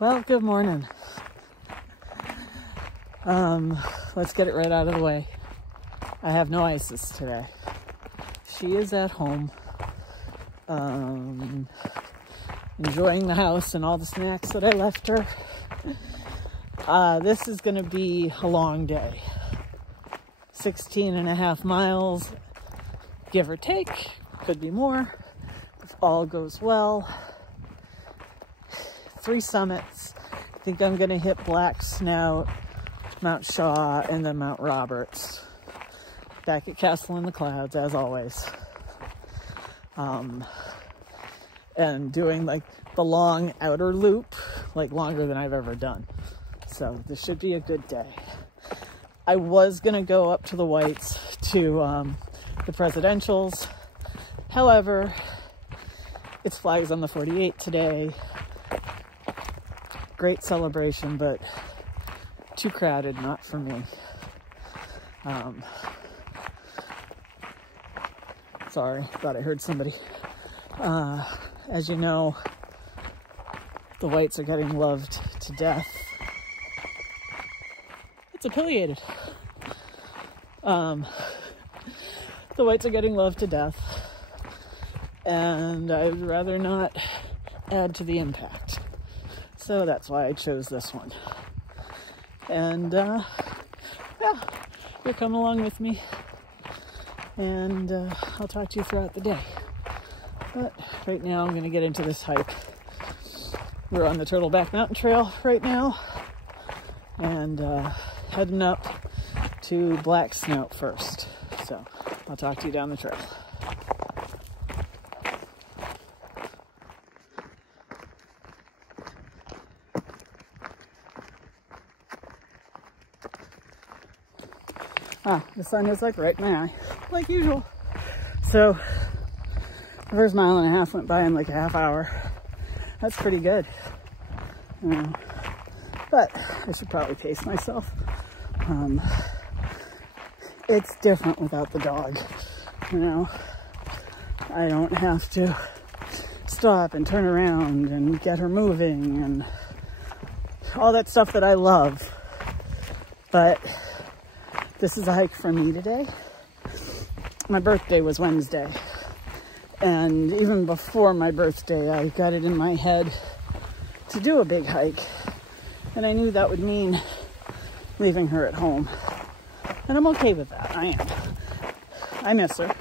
Well, good morning. Let's get it right out of the way. I have no Isis today. She is at home, enjoying the house and all the snacks that I left her. This is going to be a long day. 16.5 miles, give or take. Could be more if all goes well. 3 summits. I think I'm going to hit Black Snout, Mount Shaw, and then Mount Roberts. Back at Castle in the Clouds, as always. And doing like the long outer loop, like longer than I've ever done. So this should be a good day. I was going to go up to the Whites to the Presidentials. However, it's Flags on the 48 today. Great celebration, but too crowded, not for me. Sorry, thought I heard somebody. As you know, the Whites are getting loved to death. It's affiliated. The Whites are getting loved to death, and I'd rather not add to the impact. So that's why I chose this one. And yeah, you'll come along with me, and I'll talk to you throughout the day. But right now I'm going to get into this hike. We're on the Turtleback Mtn Trail right now, and heading up to Black Snout first. So I'll talk to you down the trail. The sun is like right in my eye, like usual. So the first 1.5 miles went by in like a half hour. That's pretty good, you know. But I should probably pace myself. It's different without the dog, you know. I don't have to stop and turn around and get her moving and all that stuff that I love. But this is a hike for me today. My birthday was Wednesday. And even before my birthday, I got it in my head to do a big hike. And I knew that would mean leaving her at home. And I'm okay with that. I am. I miss her.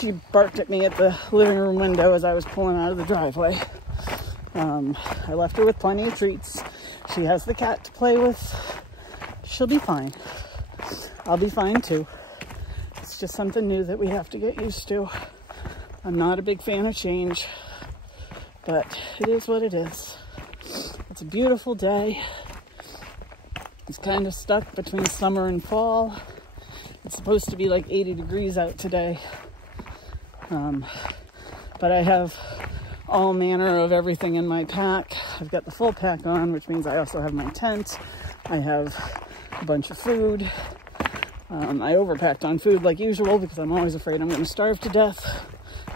She barked at me at the living room window as I was pulling out of the driveway. I left her with plenty of treats. She has the cat to play with. She'll be fine. I'll be fine too. It's just something new that we have to get used to. I'm not a big fan of change, but it is what it is. It's a beautiful day. It's kind of stuck between summer and fall. It's supposed to be like 80 degrees out today. But I have all manner of everything in my pack. I've got the full pack on, which means I also have my tent. I have a bunch of food. I overpacked on food like usual because I'm always afraid I'm going to starve to death.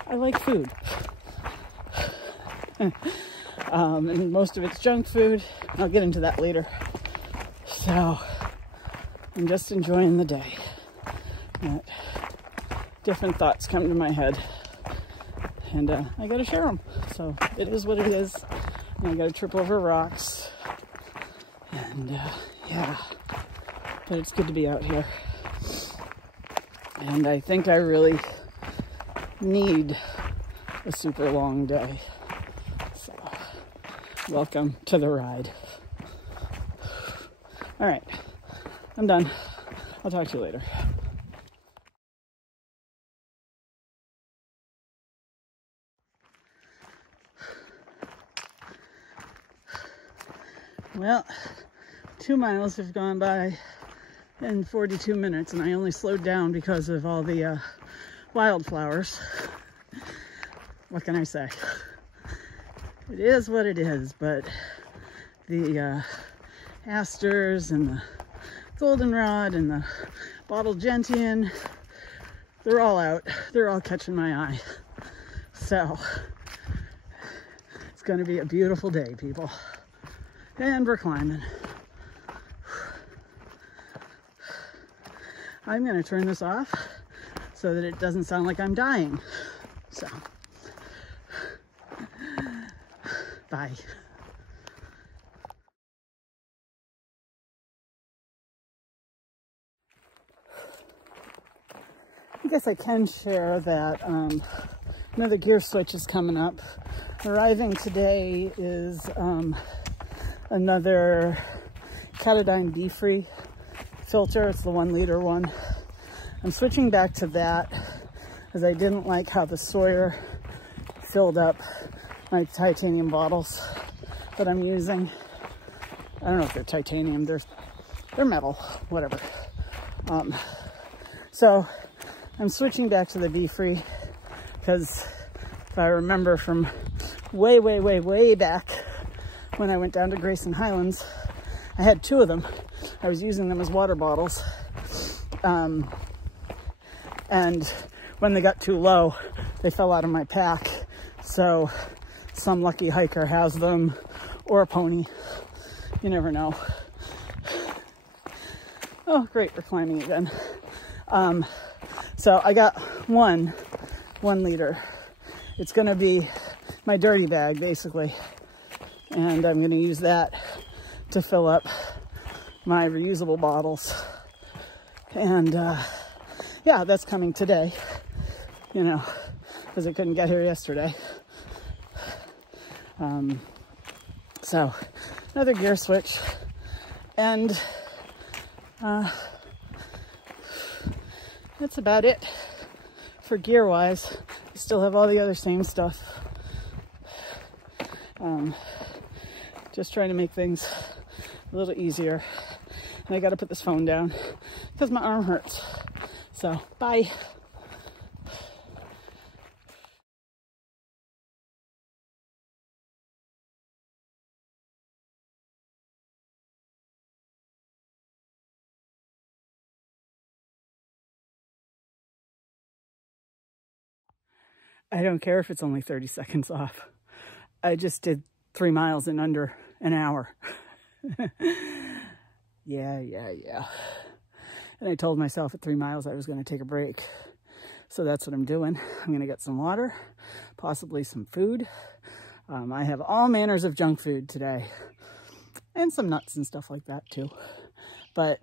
I like food. And most of it's junk food. I'll get into that later. So I'm just enjoying the day. But different thoughts come to my head. And I got to share them. So it is what it is. And I got to trip over rocks. And yeah. But it's good to be out here. And I think I really need a super long day. So, welcome to the ride. All right, I'm done. I'll talk to you later. Well, 2 miles have gone by in 42 minutes, and I only slowed down because of all the wildflowers. What can I say? It is what it is, but the asters and the goldenrod and the bottle gentian, they're all out. They're all catching my eye. So it's going to be a beautiful day, people. And we're climbing. I'm gonna turn this off so that it doesn't sound like I'm dying. So, bye. I guess I can share that another gear switch is coming up. Arriving today is another Katadyn Be-Free filter. It's the 1 liter one. I'm switching back to that because I didn't like how the Sawyer filled up my titanium bottles that I'm using. I don't know if they're titanium, they're metal, whatever. So I'm switching back to the Be-Free because if I remember from way back when I went down to Grayson Highlands, I had 2 of them. I was using them as water bottles. And when they got too low, they fell out of my pack. So some lucky hiker has them, or a pony. You never know. Oh, great, we're climbing again. So I got one 1 liter. It's gonna be my dirty bag, basically. And I'm gonna use that to fill up my reusable bottles. And yeah, that's coming today, you know, because I couldn't get here yesterday. So another gear switch. And that's about it for gear wise. I still have all the other same stuff. Just trying to make things a little easier. And I got to put this phone down because my arm hurts. So, bye. I don't care if it's only 30 seconds off. I just did 3 miles in under an hour. Yeah. And I told myself at 3 miles I was going to take a break. So that's what I'm doing. I'm going to get some water, possibly some food. I have all manners of junk food today. And some nuts and stuff like that too. But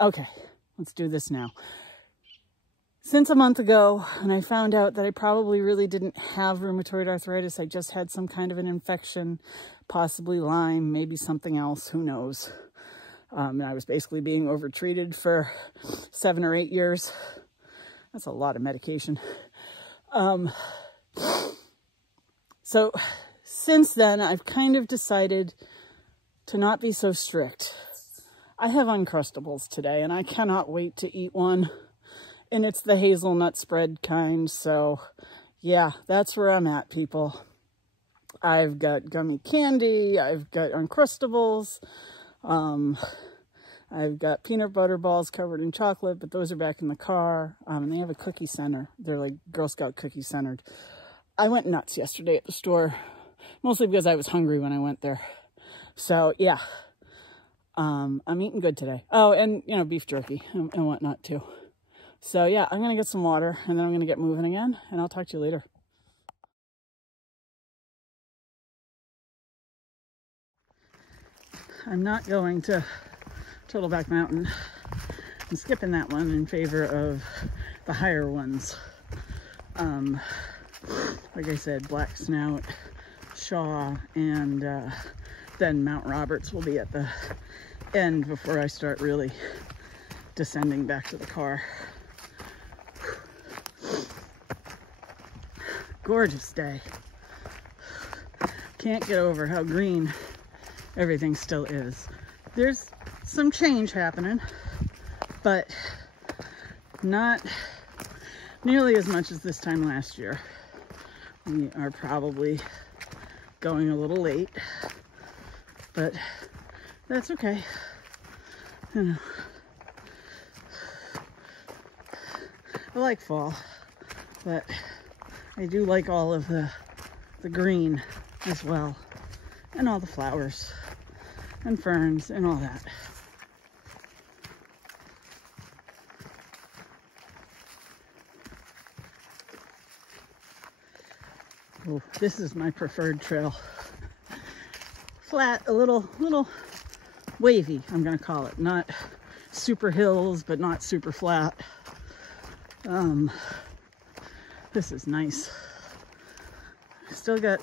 okay, let's do this now. Since a month ago, and I found out that I probably really didn't have rheumatoid arthritis. I just had some kind of an infection, possibly Lyme, maybe something else, who knows. And I was basically being overtreated for 7 or 8 years. That's a lot of medication. So since then, I've kind of decided to not be so strict. I have Uncrustables today, and I cannot wait to eat one. And it's the hazelnut spread kind, so yeah, that's where I'm at, people. I've got gummy candy, I've got Uncrustables, I've got peanut butter balls covered in chocolate, but those are back in the car. And they have a cookie center. They're like Girl Scout cookie centered. I went nuts yesterday at the store, mostly because I was hungry when I went there. So yeah, I'm eating good today. Oh, and you know, beef jerky and whatnot too. So yeah, I'm going to get some water and then I'm going to get moving again, and I'll talk to you later. I'm not going to Turtleback Mountain. I'm skipping that one in favor of the higher ones. Like I said, Black Snout, Shaw, and then Mount Roberts will be at the end before I start really descending back to the car. Gorgeous day. Can't get over how green everything still is. There's some change happening, but not nearly as much as this time last year. We are probably going a little late, but that's okay. You know, I like fall, but I do like all of the green as well. and all the flowers and ferns and all that. Oh, this is my preferred trail. Flat, a little wavy, I'm gonna call it. Not super hills, but not super flat. This is nice. Still got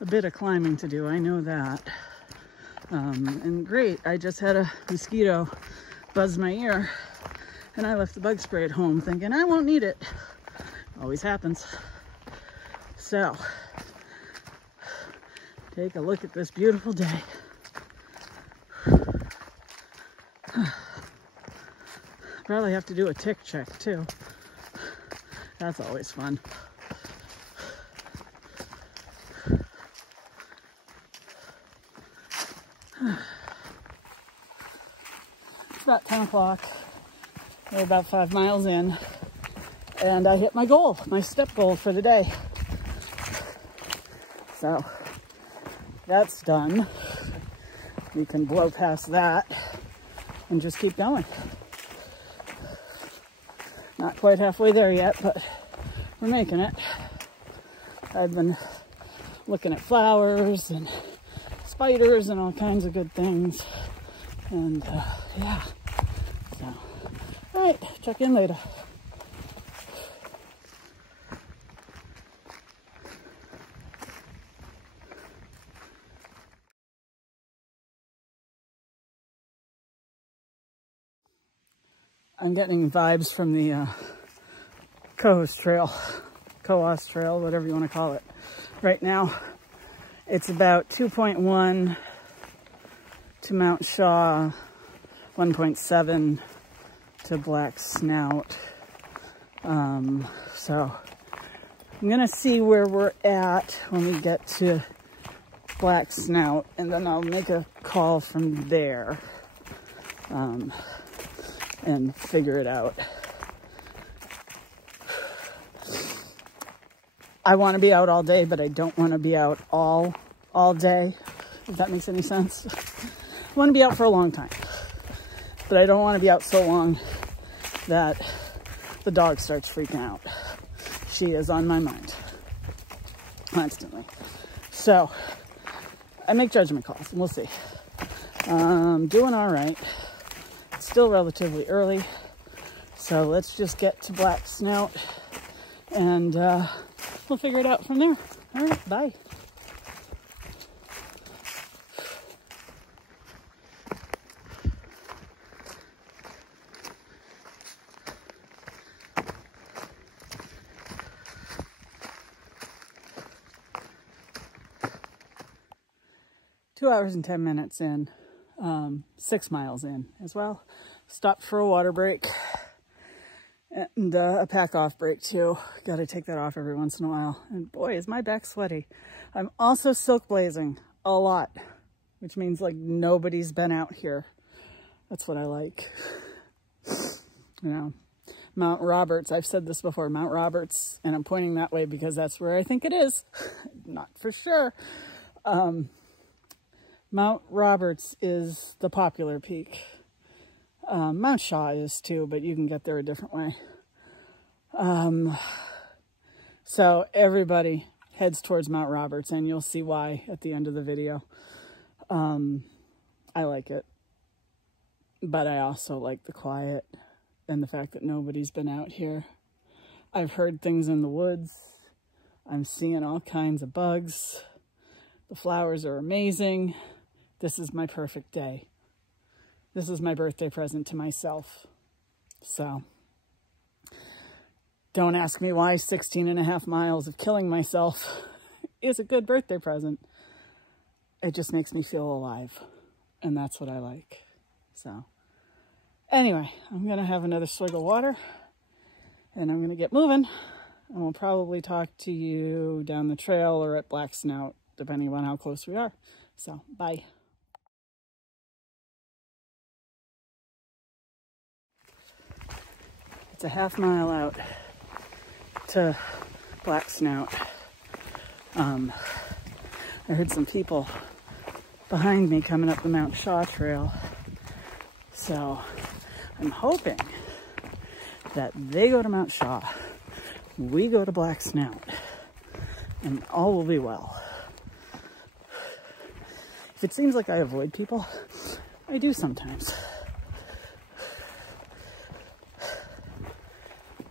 a bit of climbing to do, I know that. And great, I just had a mosquito buzz my ear and I left the bug spray at home thinking I won't need it. Always happens. So, take a look at this beautiful day. Probably have to do a tick check too. That's always fun. It's about 10 o'clock. We're about 5 miles in. And I hit my goal, my step goal for the day. So, that's done. We can blow past that and just keep going. Not quite halfway there yet, but we're making it. I've been looking at flowers and spiders and all kinds of good things. And yeah, so, all right, check in later. I'm getting vibes from the Coast Trail, Coast Trail, whatever you want to call it. Right now, it's about 2.1 to Mount Shaw, 1.7 to Black Snout. So I'm gonna see where we're at when we get to Black Snout, and then I'll make a call from there. And figure it out. I want to be out all day, but I don't want to be out all day, if that makes any sense. I want to be out for a long time, but I don't want to be out so long that the dog starts freaking out. She is on my mind constantly. So I make judgment calls, and we'll see. Doing all right. Still relatively early, so let's just get to Black Snout and we'll figure it out from there. All right, bye. Two hours and 10 minutes in. 6 miles in as well. Stopped for a water break and a pack off break too. Got to take that off every once in a while. And boy, is my back sweaty. I'm also silk blazing a lot, which means like nobody's been out here. That's what I like. You know, Mount Roberts, I've said this before, Mount Roberts, and I'm pointing that way because that's where I think it is. Not for sure. Mount Roberts is the popular peak. Mount Shaw is too, but you can get there a different way. So everybody heads towards Mount Roberts, and you'll see why at the end of the video. I like it, but I also like the quiet and the fact that nobody's been out here. I've heard things in the woods. I'm seeing all kinds of bugs. The flowers are amazing. This is my perfect day. This is my birthday present to myself. So, don't ask me why 16.5 miles of killing myself is a good birthday present. It just makes me feel alive. And that's what I like. So, anyway, I'm going to have another swig of water. And I'm going to get moving. And we'll probably talk to you down the trail or at Black Snout, depending on how close we are. So, bye. It's a half mile out to Black Snout. I heard some people behind me coming up the Mount Shaw Trail. So I'm hoping that they go to Mount Shaw, we go to Black Snout, and all will be well. If it seems like I avoid people, I do sometimes.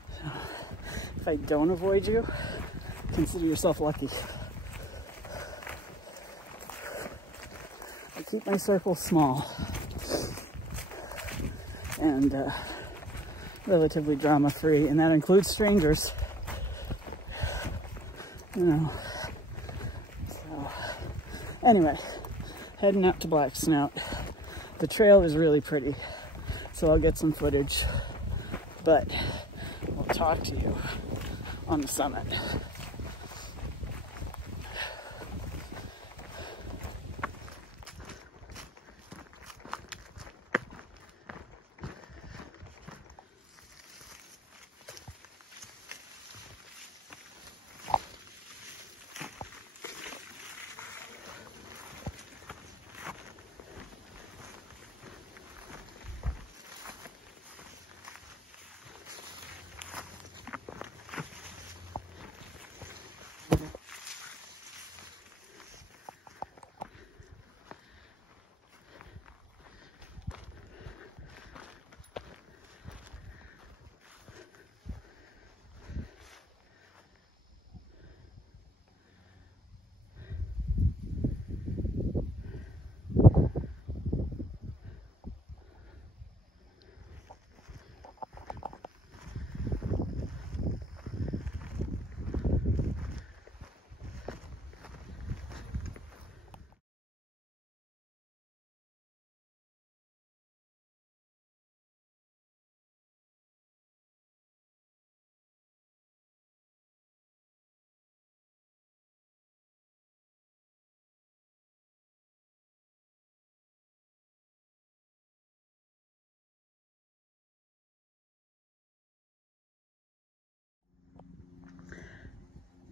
So, if I don't avoid you, consider yourself lucky. I keep my circle small and relatively drama-free, and that includes strangers. You know. So, anyway, heading up to Black Snout. The trail is really pretty, so I'll get some footage, but we'll talk to you on the summit.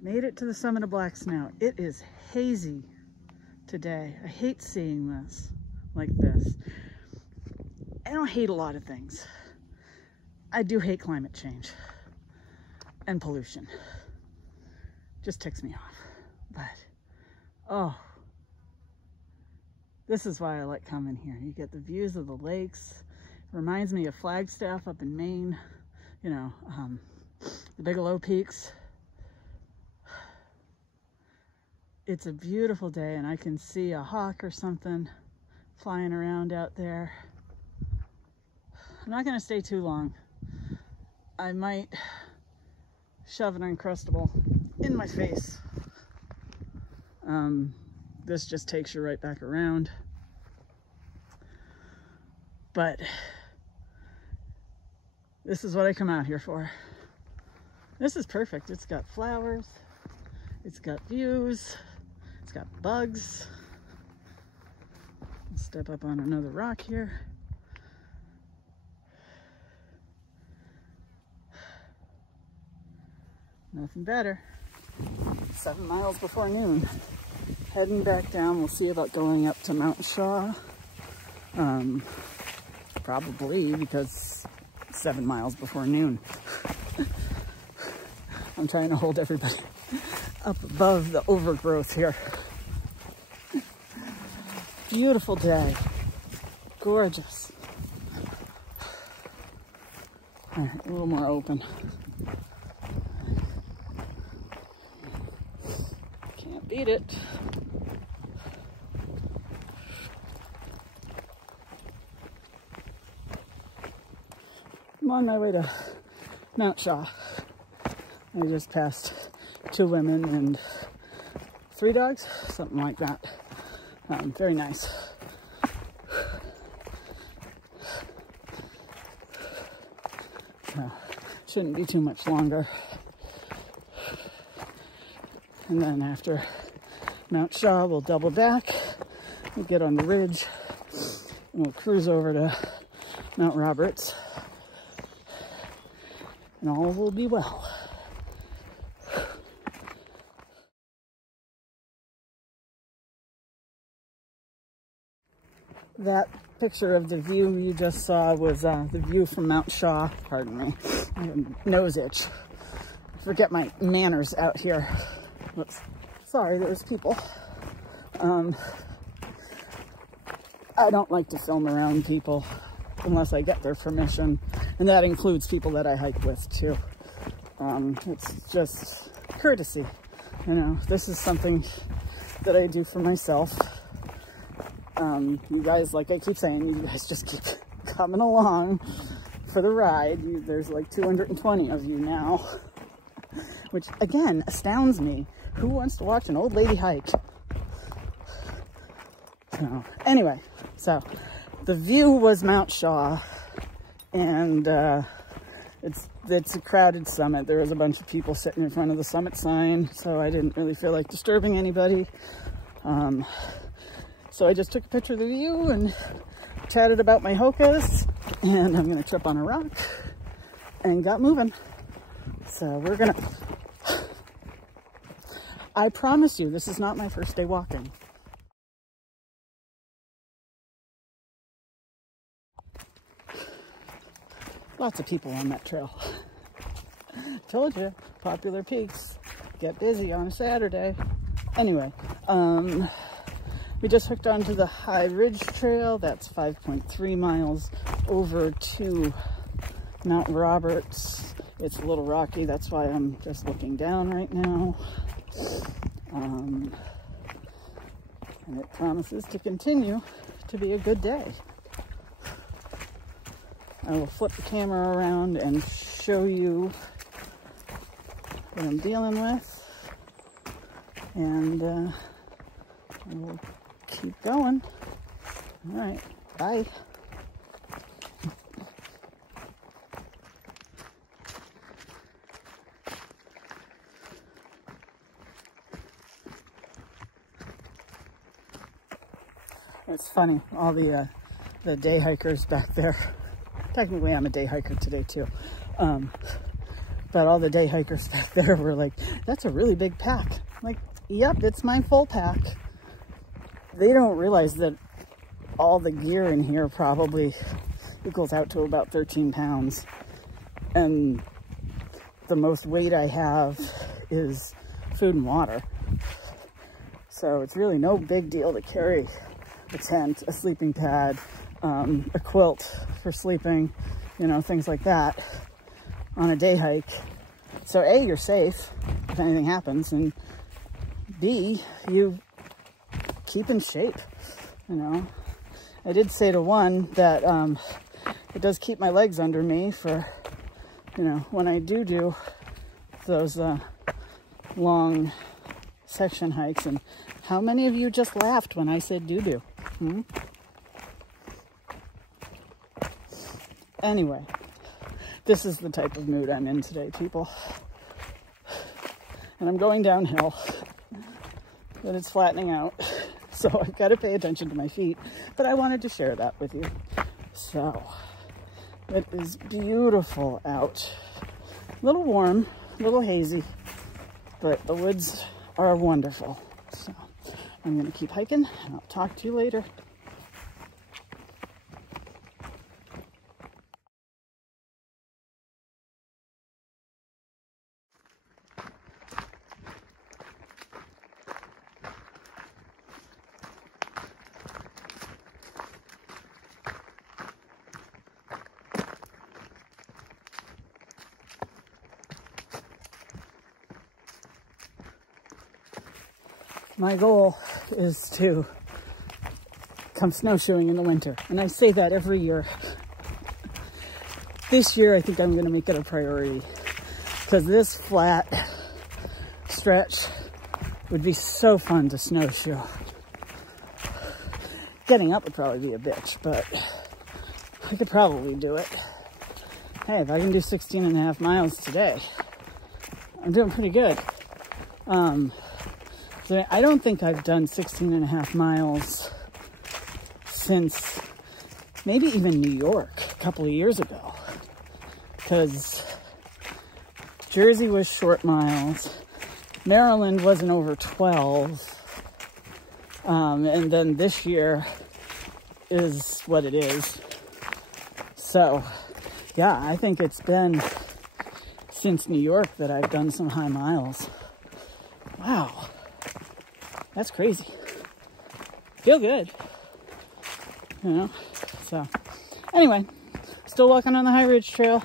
Made it to the summit of Black Snout. It is hazy today. I hate seeing this like this. I don't hate a lot of things. I do hate climate change and pollution. Just ticks me off. But, oh, this is why I like coming here. You get the views of the lakes. It reminds me of Flagstaff up in Maine. You know, the Bigelow Peaks. It's a beautiful day, and I can see a hawk or something flying around out there. I'm not going to stay too long. I might shove an Uncrustable in my face. This just takes you right back around. But this is what I come out here for. This is perfect. It's got flowers. It's got views. It's got bugs. I'll step up on another rock here. Nothing better. 7 miles before noon. Heading back down. We'll see about going up to Mount Shaw. Probably because 7 miles before noon. I'm trying to hold everybody up above the overgrowth here. Beautiful day. Gorgeous. All right, a little more open. Can't beat it. I'm on my way to Mount Shaw. I just passed 2 women and 3 dogs, something like that. Very nice. Shouldn't be too much longer. And then after Mount Shaw, we'll double back. We'll get on the ridge. And we'll cruise over to Mount Roberts. And all will be well. That picture of the view you just saw was the view from Mount Shaw. Pardon me, I have a nose itch. I forget my manners out here. Whoops. Sorry, there's people. I don't like to film around people unless I get their permission, and that includes people that I hike with too. It's just courtesy, you know. This is something that I do for myself. You guys, like I keep saying, you guys just keep coming along for the ride. There's like 220 of you now, which again astounds me. Who wants to watch an old lady hike? So anyway, so the view was Mount Shaw, and it's a crowded summit. There was a bunch of people sitting in front of the summit sign, so I didn't really feel like disturbing anybody. So I just took a picture of the view and chatted about my hokas, and I'm gonna trip on a rock, and got moving. So we're gonna, I promise you, this is not my first day walking. Lots of people on that trail. Told you, popular peaks get busy on a Saturday. Anyway, we just hooked onto the High Ridge Trail. That's 5.3 miles over to Mount Roberts. It's a little rocky, that's why I'm just looking down right now. And it promises to continue to be a good day. I will flip the camera around and show you what I'm dealing with, and we'll keep going. All right, bye. It's funny, all the day hikers back there. Technically, I'm a day hiker today too. But all the day hikers back there were like, that's a really big pack. I'm like, yep, it's my full pack. They don't realize that all the gear in here probably equals out to about 13 pounds. And the most weight I have is food and water. So it's really no big deal to carry a tent, a sleeping pad, a quilt for sleeping, you know, things like that on a day hike. So A, you're safe if anything happens, and B, you keep in shape, you know. I did say to one that it does keep my legs under me for, you know, when I do those long section hikes. And how many of you just laughed when I said do? Anyway, this is the type of mood I'm in today, people. And I'm going downhill, but it's flattening out. So I've got to pay attention to my feet, but I wanted to share that with you. So it is beautiful out. A little warm, a little hazy, but the woods are wonderful. So I'm going to keep hiking, and I'll talk to you later. My goal is to come snowshoeing in the winter, and I say that every year. This year I think I'm going to make it a priority, because this flat stretch would be so fun to snowshoe. Getting up would probably be a bitch, but I could probably do it. Hey, if I can do 16.5 miles today, I'm doing pretty good. So I don't think I've done 16.5 miles since maybe even New York a couple of years ago, because Jersey was short miles, Maryland wasn't over 12, and then this year is what it is. So, yeah, I think it's been since New York that I've done some high miles. Wow, that's crazy. Feel good, you know? So, anyway, still walking on the High Ridge Trail.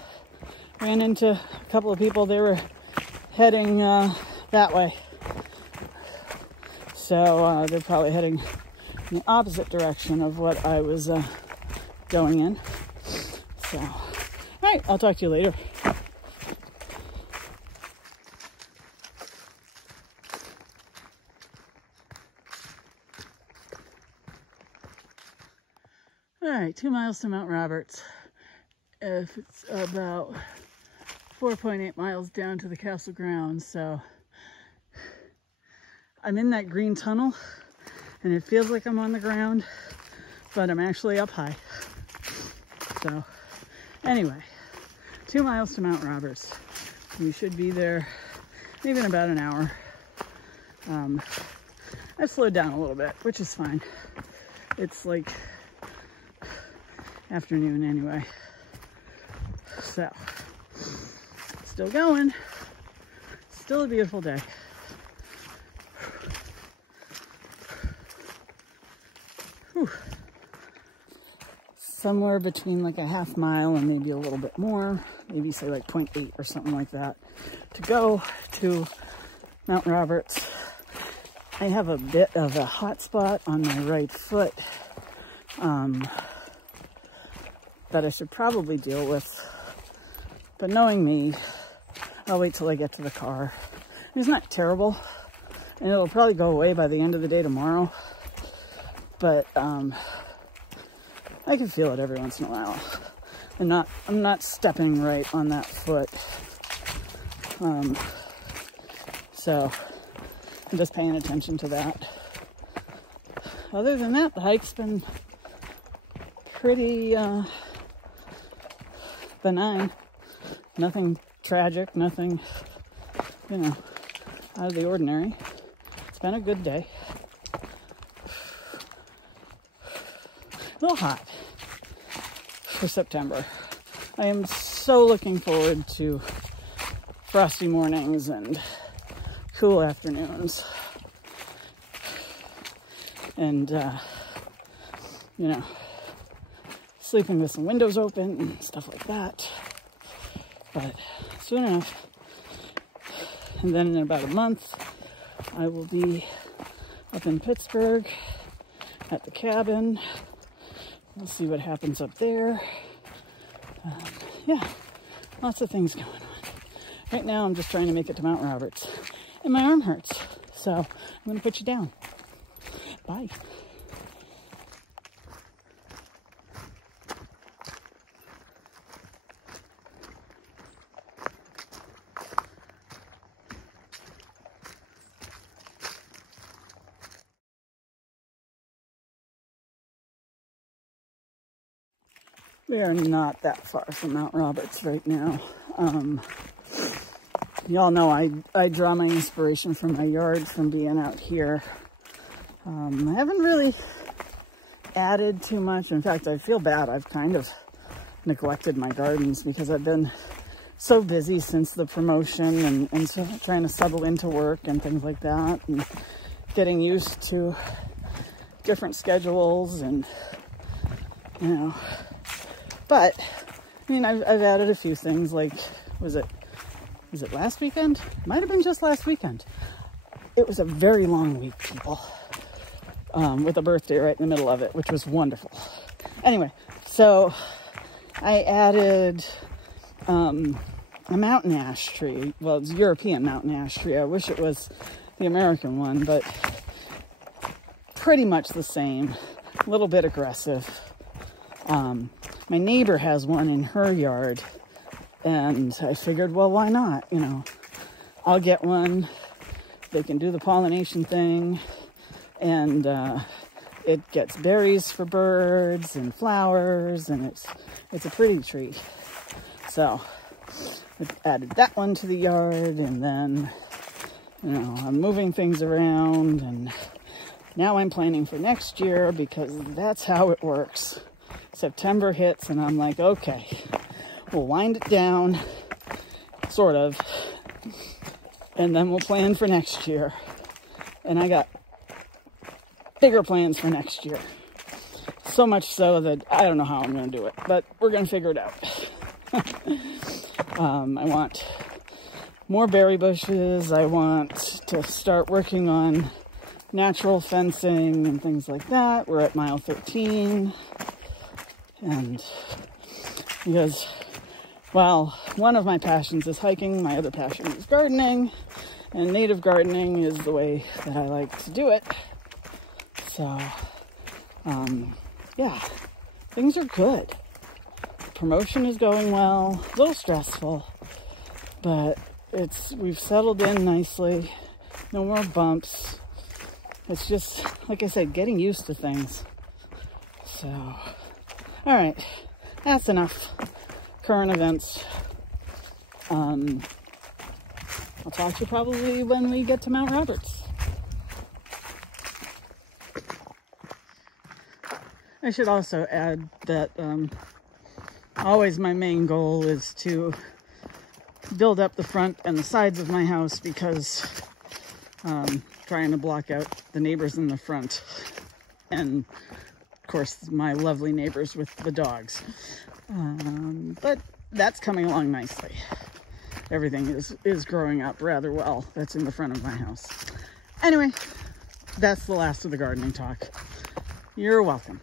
Ran into a couple of people. They were heading that way. So they're probably heading in the opposite direction of what I was going in. So, all right, I'll talk to you later. All right, 2 miles to Mount Roberts. If it's about 4.8 miles down to the castle grounds. So I'm in that green tunnel and it feels like I'm on the ground, but I'm actually up high. So anyway, 2 miles to Mount Roberts. We should be there maybe in about an hour. I've slowed down a little bit, which is fine. It's like afternoon anyway. So, still going. Still a beautiful day. Whew. Somewhere between like a half mile and maybe a little bit more, maybe say like 0.8 or something like that, to go to Mount Roberts. I have a bit of a hot spot on my right foot that I should probably deal with. But knowing me, I'll wait till I get to the car. It's not terrible, and it'll probably go away by the end of the day tomorrow. But I can feel it every once in a while. I'm not stepping right on that foot. So I'm just paying attention to that. Other than that, the hike's been pretty benign. Nothing tragic, nothing, you know, out of the ordinary. It's been a good day. A little hot for September. I am so looking forward to frosty mornings and cool afternoons. And, you know, sleeping with some windows open and stuff like that. But soon enough, and then in about a month, I will be up in Pittsburgh at the cabin. We'll see what happens up there. Yeah, lots of things going on. Right now, I'm just trying to make it to Mount Roberts, and my arm hurts, so I'm going to put you down. Bye. We are not that far from Mount Roberts right now. Y'all know I draw my inspiration from my yard from being out here. I haven't really added too much. In fact, I feel bad. I've kind of neglected my gardens because I've been so busy since the promotion and so trying to settle into work and things like that, and getting used to different schedules and, you know. But, I mean, I've added a few things, like, was it last weekend? Might have been just last weekend. It was a very long week, people, with a birthday right in the middle of it, which was wonderful. Anyway, so I added a mountain ash tree. Well, it's a European mountain ash tree. I wish it was the American one, but pretty much the same. A little bit aggressive. My neighbor has one in her yard, and I figured, well, why not? You know, I'll get one. They can do the pollination thing, and it gets berries for birds and flowers, and it's a pretty tree. So I added that one to the yard, and then, you know, I'm moving things around, and now I'm planning for next year because that's how it works. September hits and I'm like, okay, we'll wind it down, sort of, and then we'll plan for next year. And I got bigger plans for next year. So much so that I don't know how I'm going to do it, but we're going to figure it out. I want more berry bushes. I want to start working on natural fencing and things like that. We're at mile 13. And because, well, one of my passions is hiking, my other passion is gardening, and native gardening is the way that I like to do it. So, yeah, things are good. Promotion is going well, a little stressful, but we've settled in nicely. No more bumps. It's just, like I said, getting used to things. So, all right, that's enough current events. I'll talk to you probably when we get to Mount Roberts. I should also add that always my main goal is to build up the front and the sides of my house because trying to block out the neighbors in the front and of course my lovely neighbors with the dogs. But that's coming along nicely. Everything is growing up rather well. That's in the front of my house. Anyway, that's the last of the gardening talk. You're welcome.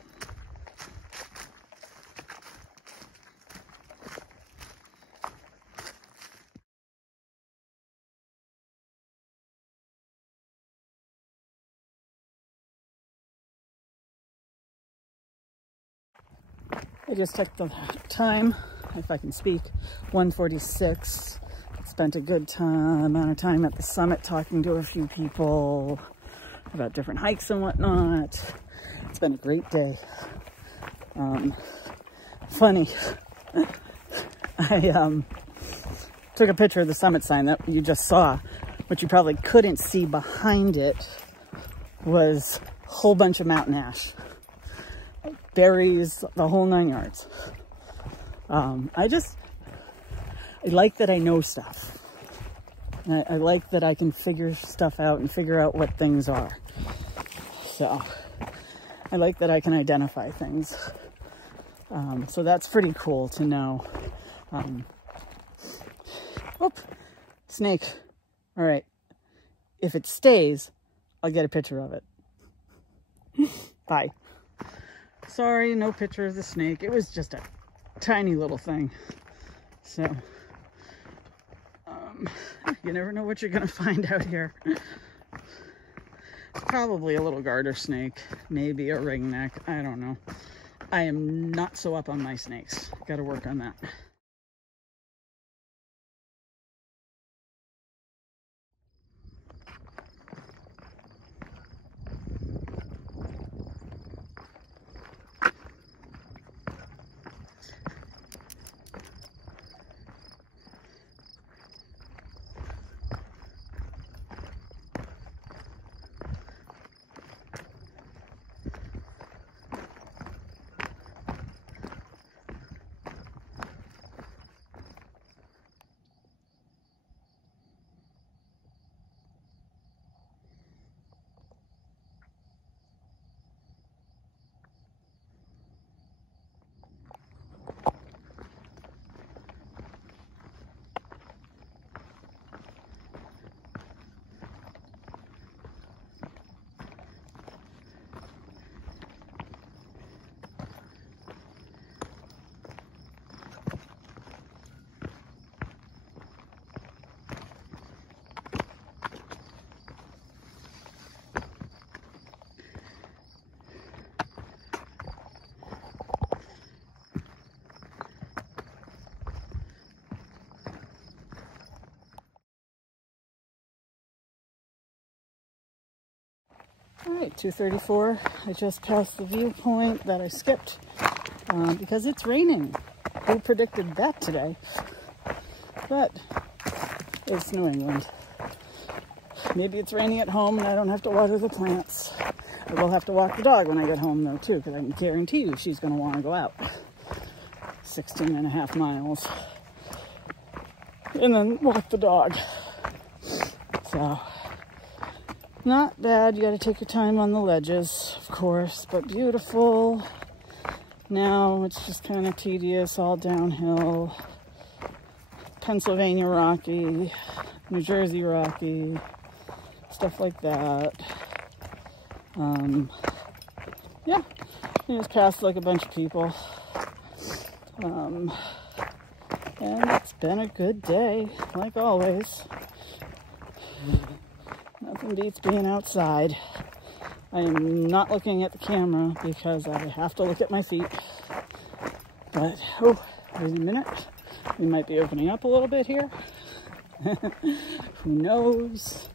I just took the time, if I can speak, 1:46. Spent a good amount of time at the summit talking to a few people about different hikes and whatnot. It's been a great day. Funny, I took a picture of the summit sign that you just saw. What you probably couldn't see behind it was a whole bunch of mountain ash. Berries, the whole 9 yards. I like that I know stuff. I like that I can figure stuff out and figure out what things are. So, I like that I can identify things. So that's pretty cool to know. Whoop, snake. All right. If it stays, I'll get a picture of it. Bye. Sorry, no picture of the snake. It was just a tiny little thing. So, you never know what you're going to find out here. It's probably a little garter snake, maybe a ringneck. I don't know. I am not so up on my snakes. Got to work on that. All right, 2:34. I just passed the viewpoint that I skipped because it's raining. Who predicted that today? But it's New England. Maybe it's raining at home and I don't have to water the plants. I will have to walk the dog when I get home though too, because I can guarantee you she's going to want to go out. 16.5 miles. And then walk the dog. So, not bad. You got to take your time on the ledges, of course, but beautiful. Now it's just kind of tedious, all downhill. Pennsylvania rocky, New Jersey rocky, stuff like that. Yeah, I just passed like a bunch of people. And it's been a good day, like always. Nothing beats being outside. I am not looking at the camera because I have to look at my feet. But, oh, there's a minute. We might be opening up a little bit here. Who knows?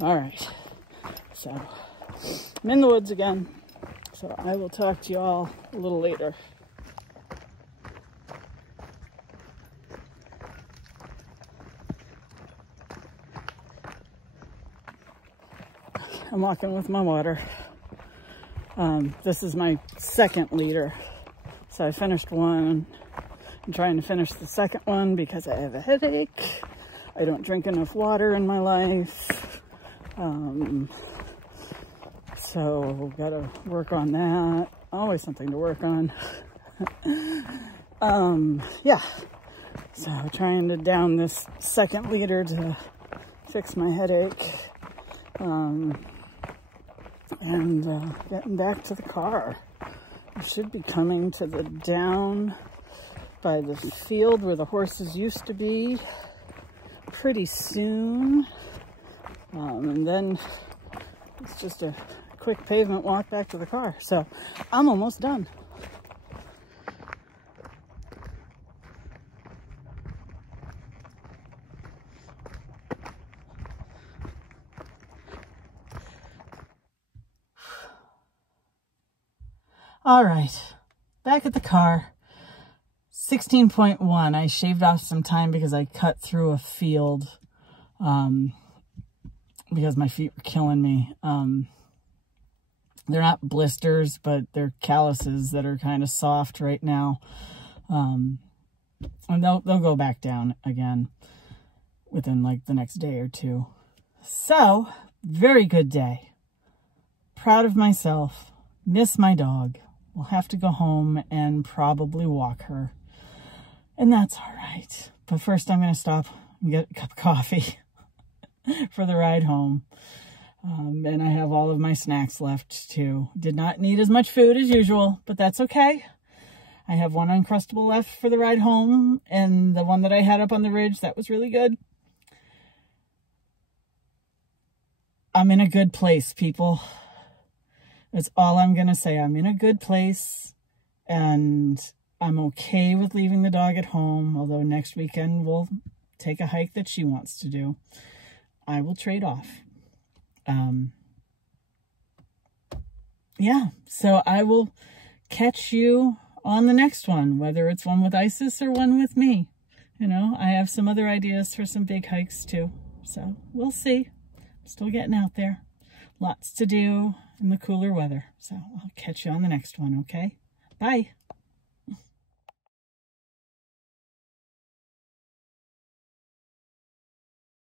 All right. So, I'm in the woods again. So I will talk to you all a little later. I'm walking with my water. This is my second liter. So I finished one. I'm trying to finish the second one because I have a headache. I don't drink enough water in my life. So gotta work on that. Always something to work on. Yeah. So trying to down this second liter to fix my headache. And getting back to the car. I should be coming to the down by the field where the horses used to be pretty soon. And then it's just a quick pavement walk back to the car. So I'm almost done. All right, back at the car. 16.1. I shaved off some time because I cut through a field because my feet were killing me. They're not blisters, but they're calluses that are kind of soft right now. And they'll go back down again within like the next day or two. So, very good day. Proud of myself. Miss my dog. We'll have to go home and probably walk her. And that's all right. But first I'm going to stop and get a cup of coffee for the ride home. And I have all of my snacks left too. Did not need as much food as usual, but that's okay. I have one Uncrustable left for the ride home, and the one that I had up on the ridge, that was really good. I'm in a good place, people. That's all I'm going to say. I'm in a good place, and I'm okay with leaving the dog at home, although next weekend we'll take a hike that she wants to do. I will trade off. Yeah, so I will catch you on the next one, whether it's one with Isis or one with me. You know, I have some other ideas for some big hikes too, so we'll see. I'm still getting out there. Lots to do in the cooler weather, so I'll catch you on the next one, okay? Bye.